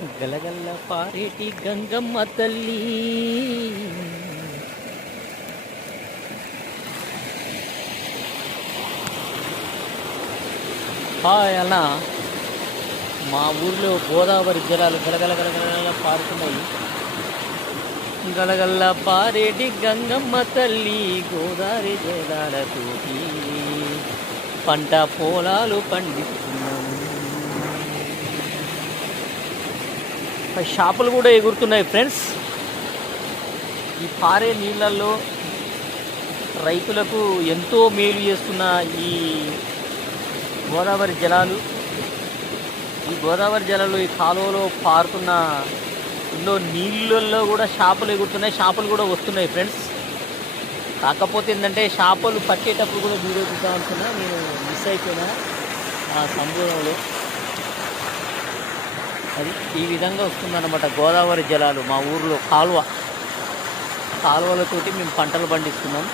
గలగల్ల పారేటి గంగమ్మ తల్లి. హాయ్ అన్న, మా ఊర్లో గోదావరి జలాలు గలగల గలగల పారుతున్నాయి. గలగల్ల పారేటి గంగమ్మ తల్లి గోదావరి జలాలతోటి పంట పొలాలు పండిస్తున్నాము. షాపులు కూడా ఎగురుతున్నాయి ఫ్రెండ్స్. ఈ పారే నీళ్ళల్లో రైతులకు ఎంతో మేలు చేస్తున్న ఈ గోదావరి జలాలు, ఈ గోదావరి జలాలు ఈ కాలువలో పారుతున్న నీళ్ళల్లో కూడా చేపలు ఎగురుతున్నాయి, చేపలు కూడా వస్తున్నాయి ఫ్రెండ్స్. కాకపోతే ఏంటంటే చేపలు పట్టేటప్పుడు కూడా వీడియో చూద్దామనుకున్నా, నేను మిస్ అయిపోయినా ఆ సందర్భంలో. అది ఈ విధంగా వస్తుందన్నమాట గోదావరి జలాలు. మా ఊర్లో కాలువలతోటి మేము పంటలు పండిస్తున్నాం.